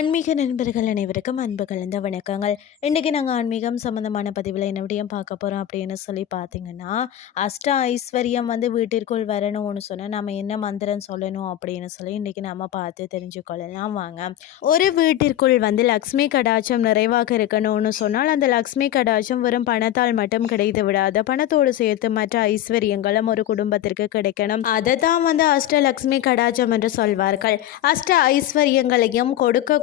ஆன்மீக நண்பர்கள் அனைவருக்கும் அன்பு கலந்த வணக்கங்கள். இன்றைக்கி நாங்கள் ஆன்மீகம் சம்மந்தமான பதிவில் என்ன பார்க்க போகிறோம் அப்படின்னு சொல்லி பார்த்தீங்கன்னா அஷ்ட ஐஸ்வர்யம் வந்து வீட்டிற்குள் வரணும்னு சொன்னால் நம்ம என்ன மந்திரம் சொல்லணும் அப்படின்னு சொல்லி இன்றைக்கி நம்ம பார்த்து தெரிஞ்சுக்கொள்ளலாம் வாங்க. ஒரு வீட்டிற்குள் வந்து லக்ஷ்மி கடாட்சம் நிறைவாக இருக்கணும்னு சொன்னால் அந்த லக்ஷ்மி கடாட்சம் வெறும் பணத்தால் மட்டும் கிடைத்து விடாத. பணத்தோடு சேர்த்து மற்ற ஐஸ்வர்யங்களும் ஒரு குடும்பத்திற்கு கிடைக்கணும். அதை தான் வந்து அஷ்டலக்ஷ்மி கடாட்சம் என்று சொல்வார்கள். அஷ்ட ஐஸ்வர்யங்களையும்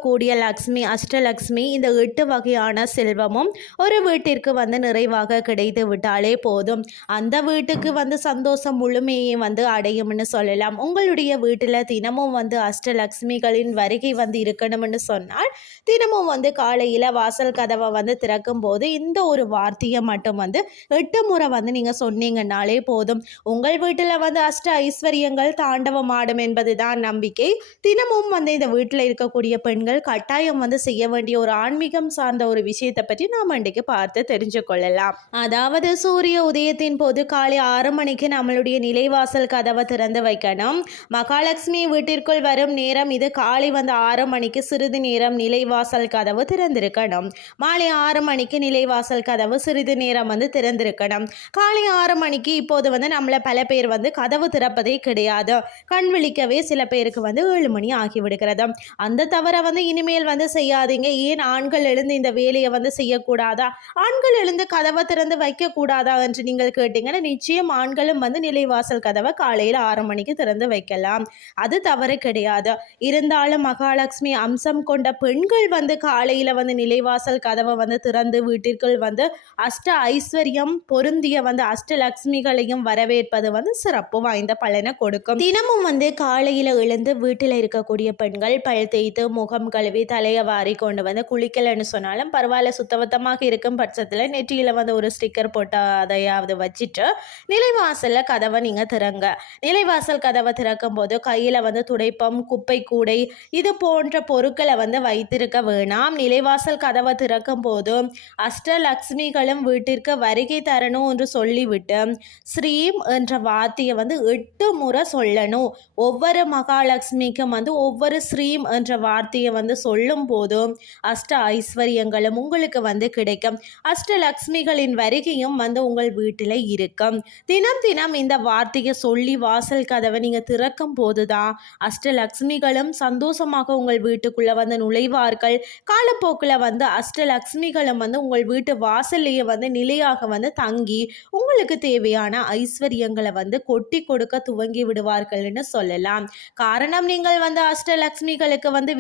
கூடிய லக்ஷ்மி அஷ்டலக்ஷ்மி இந்த எட்டு வகையான செல்வமும் ஒரு வீட்டிற்கு வந்து நிறைவாக கிடைத்து விட்டாலே போதும். அந்த வீட்டுக்கு வந்து சந்தோஷம் முழுமையை வந்து அடையும்னு சொல்லலாம். உங்களுடைய வீட்டில் தினமும் வந்து அஷ்டலக்ஷ்மிகளின் வருகை வந்து இருக்கணும்னு சொன்னால் தினமும் வந்து காலையில் வாசல் கதவை வந்து திறக்கும் போது இந்த ஒரு வார்த்தையை மட்டும் வந்து எட்டு முறை வந்து நீங்கள் சொன்னீங்கன்னாலே போதும். உங்கள் வீட்டில் வந்து அஷ்ட ஐஸ்வர்யங்கள் தாண்டவம் ஆடும் என்பது தான் நம்பிக்கை. தினமும் வந்து இந்த வீட்டில் இருக்கக்கூடிய பெண்கள் கட்டாயம் வந்து செய்ய வேண்டிய ஒரு ஆன்மீகம் சார்ந்த ஒரு விஷயத்தை பற்றி நாம் இன்றைக்கு பார்த்து தெரிஞ்சு கொள்ளலாம். அதாவது சூரிய உதயத்தின் போது காலை ஆறு மணிக்கு நம்மளுடைய நிலைவாசல் கதவை திறந்து வைக்கணும். மகாலட்சுமி வீட்டிற்குள் வரும் நேரம் இது. காலை வந்து ஆறு மணிக்கு சிறிது நேரம் நிலைவாசல் கதவு திறந்திருக்கணும். மாலை ஆறு மணிக்கு நிலைவாசல் கதவு சிறிது நேரம் வந்து திறந்திருக்கணும். காலை ஆறு மணிக்கு இப்போது வந்து நம்மளை பல பேர் வந்து கதவு திறப்பதே கிடையாது. கண் விழிக்கவே சில பேருக்கு வந்து ஏழு மணி ஆகிவிடுகிறது. அந்த தவறை வந்து இனிமேல் வந்து செய்யாதீங்க. ஏன் ஆண்கள் எழுந்து இந்த வேலையை வந்து செய்யக்கூடாதா? ஆண்கள் எழுந்து கதவை திறந்து வைக்கக்கூடாதா என்று நீங்கள் கேட்டீங்கன்னா நிச்சயம் ஆண்களும் வந்து நிலைவாசல் கதவை காலையில் ஆறு மணிக்கு திறந்து வைக்கலாம். அது தவறு கிடையாது. இருந்தாலும் மகாலட்சுமி அம்சம் கொண்ட பெண்கள் வந்து காலையில் வந்து நிலைவாசல் கதவை வந்து திறந்து வீட்டிற்குள் வந்து அஷ்ட ஐஸ்வர்யம் பொருந்திய வந்து அஷ்டலக்ஷ்மிகளையும் வரவேற்பது வந்து சிறப்பு வாய்ந்த பலனை கொடுக்கும். தினமும் வந்து காலையில் எழுந்து வீட்டில் இருக்கக்கூடிய பெண்கள் பல் தேய்த்து முகம் கழுவி தலையை வாரி கொண்டு வந்து குளிக்கலைன்னு சொன்னாலும் பரவாயில்ல சுத்தபத்தமாக இருக்கும் பட்சத்தில் நெற்றியில் வந்து ஒரு ஸ்டிக்கர் போட்டு அதையாவது வச்சுட்டு நிலைவாசலில் கதவை நீங்கள் திறங்க. நிலைவாசல் கதவை திறக்கும் போது கையில் வந்து துடைப்பம் குப்பை கூடை இது போன்ற பொருட்களை வந்து வைத்திருக்க வேணாம். நிலைவாசல் கதவை திறக்கும் போது அஷ்டலக்ஷ்மிகளும் வீட்டிற்கு வருகை தரணும் என்று சொல்லிவிட்டு ஸ்ரீம் என்ற வார்த்தையை வந்து எட்டு முறை சொல்லணும். ஒவ்வொரு மகாலட்சுமிக்கும் வந்து ஒவ்வொரு ஸ்ரீம் என்ற வார்த்தையை வந்து சொல்லும் போதும் அஷ்ட ஐஸ்வர்யங்களும் உங்களுக்கு வந்து கிடைக்கும். அஷ்டலக்ஷ்மிகளின் வருகையும் வந்து உங்கள் வீட்டில் இருக்கும். தினம் தினம் இந்த வார்த்தையை சொல்லி வாசல் கதவை நீங்கள் திறக்கும் போது தான் அஷ்டலக்ஷ்மிகளும் சந்தோஷமாக உங்கள் வீட்டுக்குள்ளே வந்து நுழைவார்கள். காலப்போக்கில் வந்து அஷ்டலக்ஷ்மிகளும் வந்து உங்கள் வீட்டு வாசல்லையே வந்து நிலையாக வந்து தங்கி உங்களுக்கு தேவையான ஐஸ்வர்யங்களை வந்து கொட்டி கொடுக்க துவங்கி விடுவார்கள்னு சொல்லலாம். காரணம் நீங்கள் வந்து அஷ்டலக்ஷ்மிகளுக்கு வந்து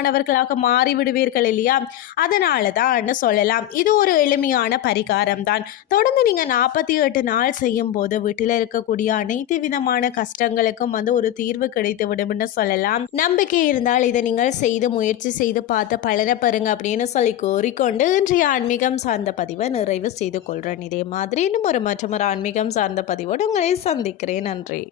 விருப்பமானவர்களாக மாறிவிடுவீர்கள் இல்லையா? அதனால தான் சொல்லலாம். இது ஒரு எளிமையான பரிகாரம் தான் தொடர்ந்து நீங்கள் நாற்பத்தி எட்டு நாள் செய்யும் போது வீட்டில் இருக்கக்கூடிய அனைத்து விதமான கஷ்டங்களுக்கும் வந்து ஒரு தீர்வு கிடைத்து விடும்னு சொல்லலாம். நம்பிக்கை இருந்தால் இதை நீங்கள் செய்து முயற்சி செய்து பார்த்து பலனை பெறுங்க அப்படின்னு சொல்லி கோரிக்கொண்டு இன்றைய ஆன்மீகம் சார்ந்த பதிவை நிறைவு செய்து கொள்கிறேன் இதே மாதிரி இன்னும் ஒரு மற்றொரு ஆன்மீகம் சார்ந்த பதிவோடு உங்களை சந்திக்கிறேன். நன்றி.